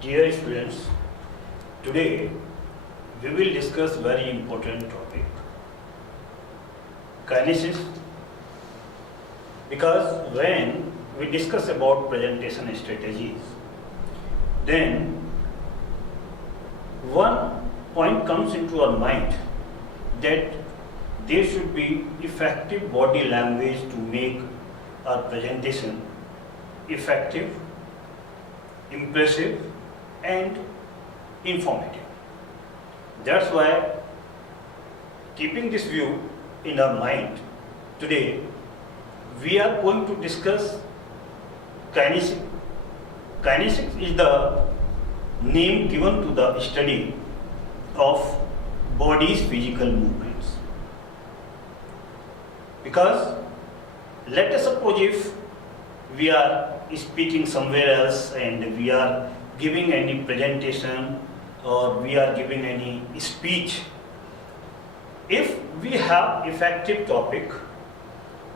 Dear students, today we will discuss very important topic, kinesis, because when we discuss about presentation strategies, then one point comes into our mind that there should be effective body language to make our presentation effective, impressive and informative. That's why, keeping this view in our mind, today we are going to discuss kinesics. Kinesics is the name given to the study of body's physical movements. Because let us suppose if we are speaking somewhere else and we are giving any presentation or we are giving any speech, if we have effective topic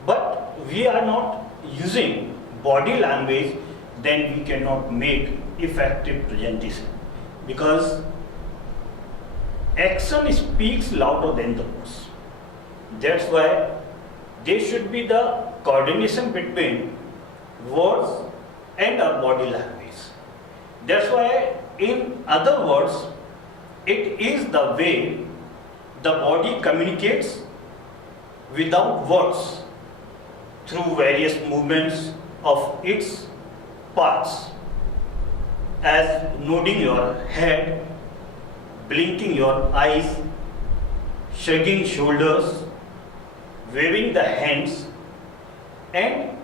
but we are not using body language, then we cannot make effective presentation, because action speaks louder than the words. That's why there should be the coordination between words and our body language. That's why, in other words, it is the way the body communicates without words through various movements of its parts, as nodding your head, blinking your eyes, shrugging shoulders, waving the hands, and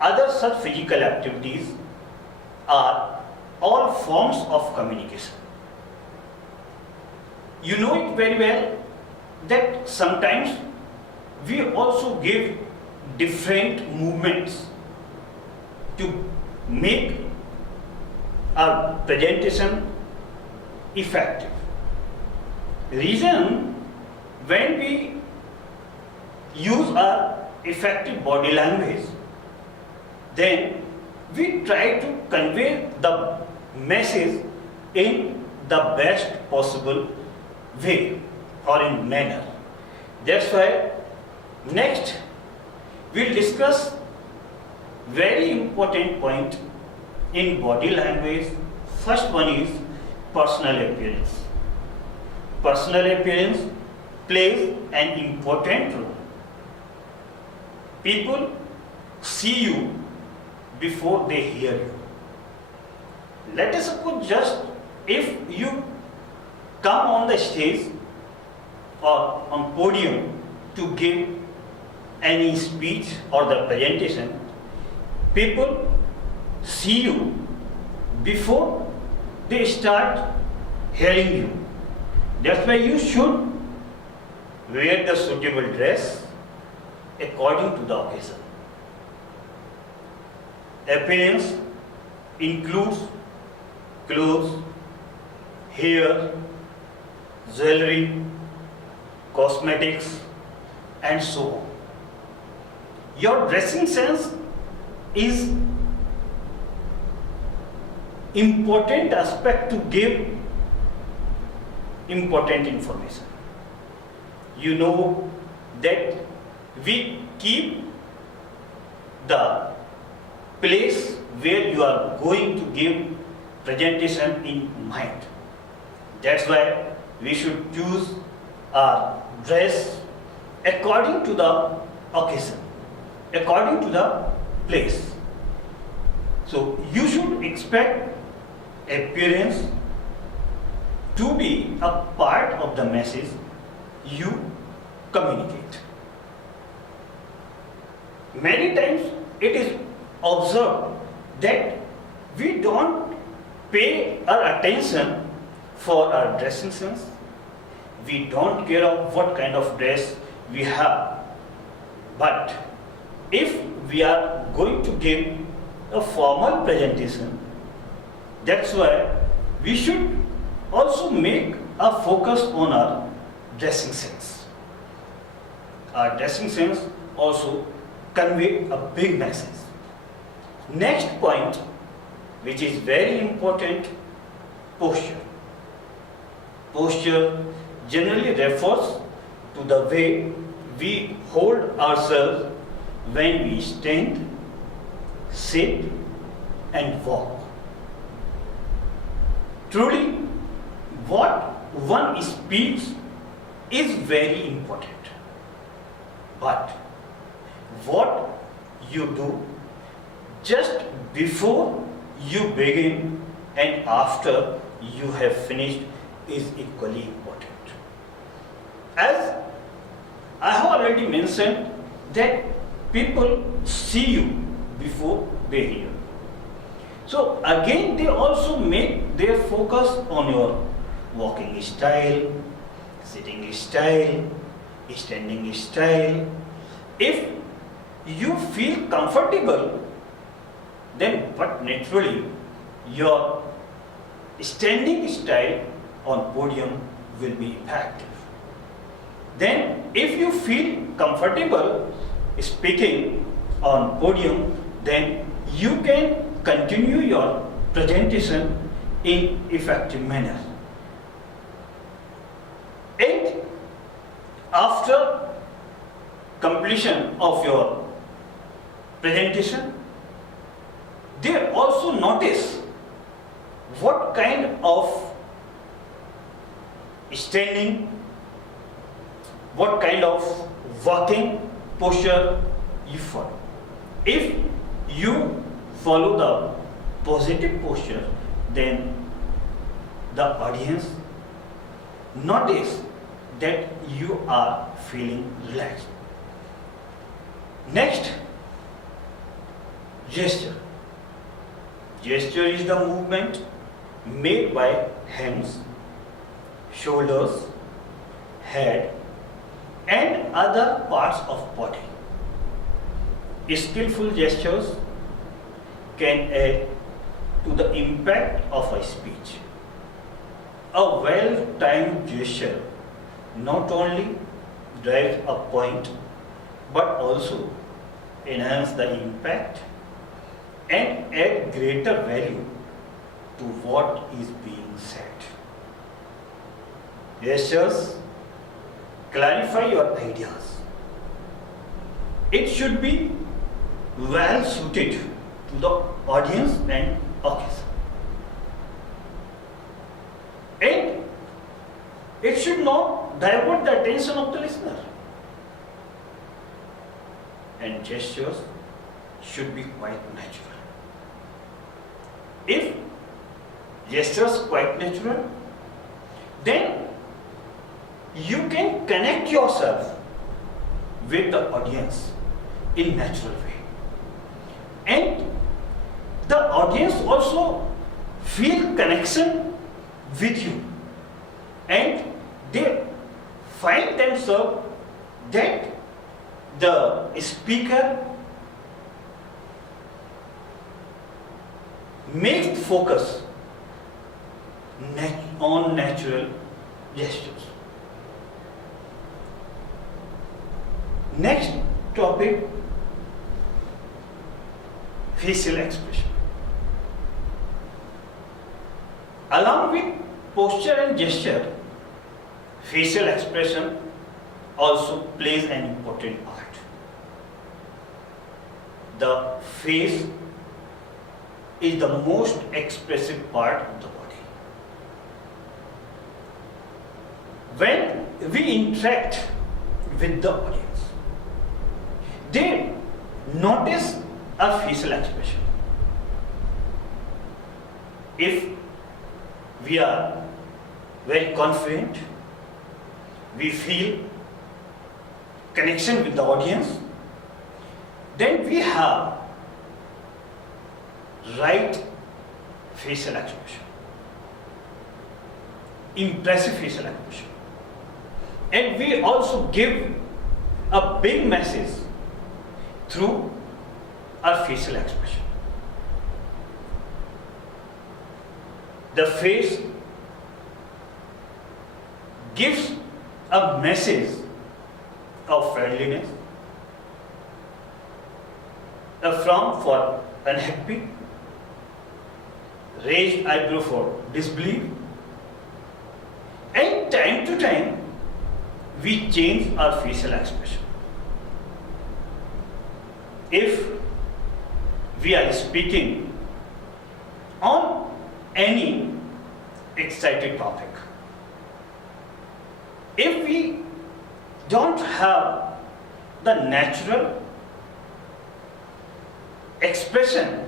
other such physical activities are all forms of communication. You know it very well that sometimes we also give different movements to make our presentation effective. Reason, when we use our effective body language, then we try to convey the message in the best possible way or in manner. That's why next we'll discuss very important point in body language. First one is personal appearance. Personal appearance plays an important role. People see you before they hear you. Let us suppose, just if you come on the stage or on podium to give any speech or the presentation, people see you before they start hearing you. That's why you should wear the suitable dress according to the occasion. Appearance includes clothes, hair, jewelry, cosmetics, and so on. Your dressing sense is important aspect to give important information. You know that we keep the place where you are going to give presentation in mind. That's why we should choose our dress according to the occasion, according to the place. So you should expect appearance to be a part of the message you communicate. Many times it is observed that we don't pay our attention for our dressing sense. We don't care of what kind of dress we have. But if we are going to give a formal presentation, that's why we should also make a focus on our dressing sense. Our dressing sense also convey a big message. Next point, which is very important, posture. Posture generally refers to the way we hold ourselves when we stand, sit, and walk. Truly, what one speaks is very important. But what you do just before you begin and after you have finished is equally important. As I have already mentioned that people see you before they hear. So again they also make their focus on your walking style, sitting style, standing style. If you feel comfortable, then but naturally your standing style on podium will be effective. Then if you feel comfortable speaking on podium, then you can continue your presentation in effective manner. And after completion of your presentation, they also notice what kind of standing, what kind of walking posture you follow. If you follow the positive posture, then the audience notice that you are feeling relaxed. Next, gesture. Gesture is the movement made by hands, shoulders, head, and other parts of body. Skillful gestures can add to the impact of a speech. A well-timed gesture not only drives a point but also enhance the impact and add greater value to what is being said. Gestures clarify your ideas. It should be well suited to the audience and occasion. And it should not divert the attention of the listener. And gestures should be quite natural. If gestures quite natural, then you can connect yourself with the audience in natural way. And the audience also feel connection with you. And they find themselves that the speaker makes focus on natural gestures. Next topic, facial expression. Along with posture and gesture, facial expression also plays an important part. The face is the most expressive part of the body. When we interact with the audience, they notice a facial expression. If we are very confident, we feel connection with the audience, then we have right facial expression, impressive facial expression. And we also give a big message through our facial expression. The face gives a message of friendliness, a frown for unhappy, raised eyebrow for disbelief, and time to time we change our facial expression. If we are speaking on any excited topic, if we don't have the natural expression,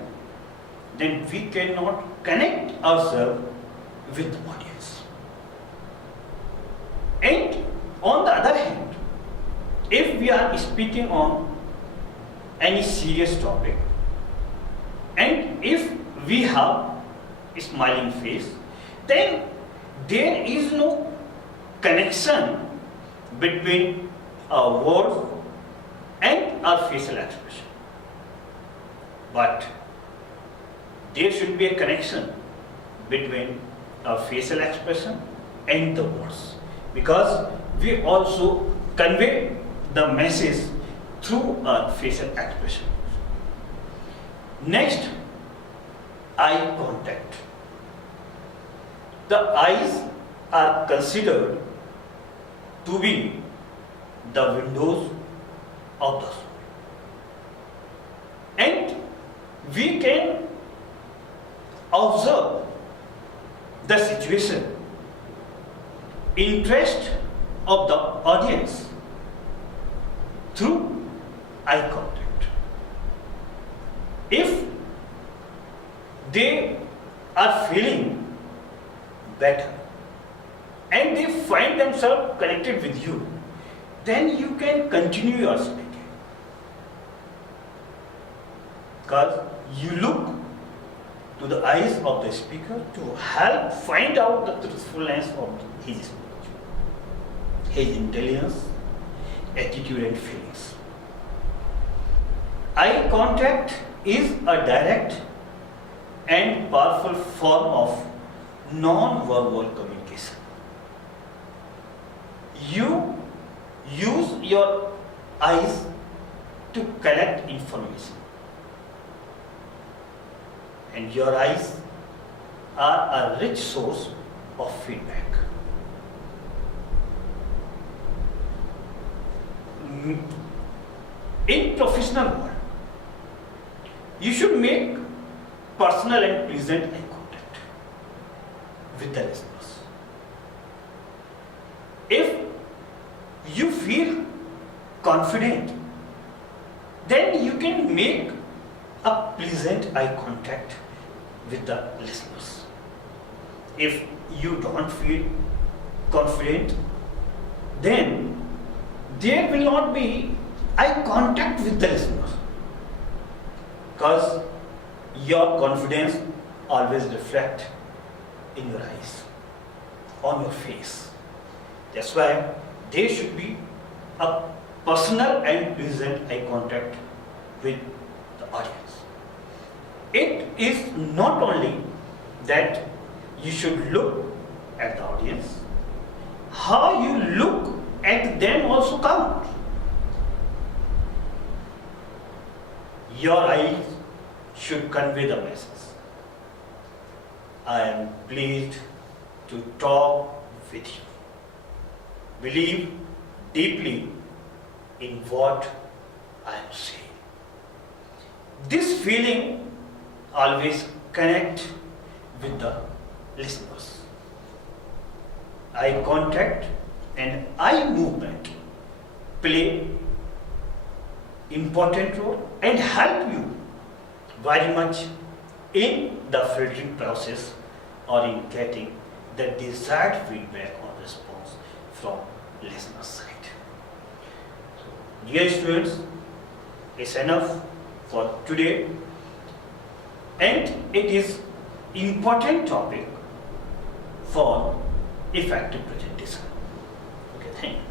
then we cannot connect ourselves with the audience. And on the other hand, if we are speaking on any serious topic, and if we have a smiling face, then there is no connection between our words and our facial expression. But there should be a connection between our facial expression and the words, because we also convey the message through our facial expression. Next, eye contact. The eyes are considered to be the windows of the soul. And we can observe the situation, interest of the audience through eye contact. If they are feeling better and they find themselves connected with you, then you can continue your speaking. Because you look to the eyes of the speaker to help find out the truthfulness of his speech, his intelligence, attitude and feelings. Eye contact is a direct and powerful form of non-verbal communication. You use your eyes to collect information, and your eyes are a rich source of feedback. In professional world, you should make personal and pleasant eye contact with the listeners. If you feel confident, then you can make a pleasant eye contact with the listeners. If you don't feel confident, then there will not be eye contact with the listeners, because your confidence always reflects in your eyes, on your face. That's why there should be a personal and pleasant eye contact with the audience. It is not only that you should look at the audience, how you look at them also counts. Your eyes should convey the message. I am pleased to talk with you. Believe deeply in what I am saying. This feeling always connect with the listeners. Eye contact and eye movement play important role and help you very much in the filtering process or in getting the desired feedback or response from listener's side. So, dear students, it's enough for today, and it is important topic for effective presentation. Okay, thank you.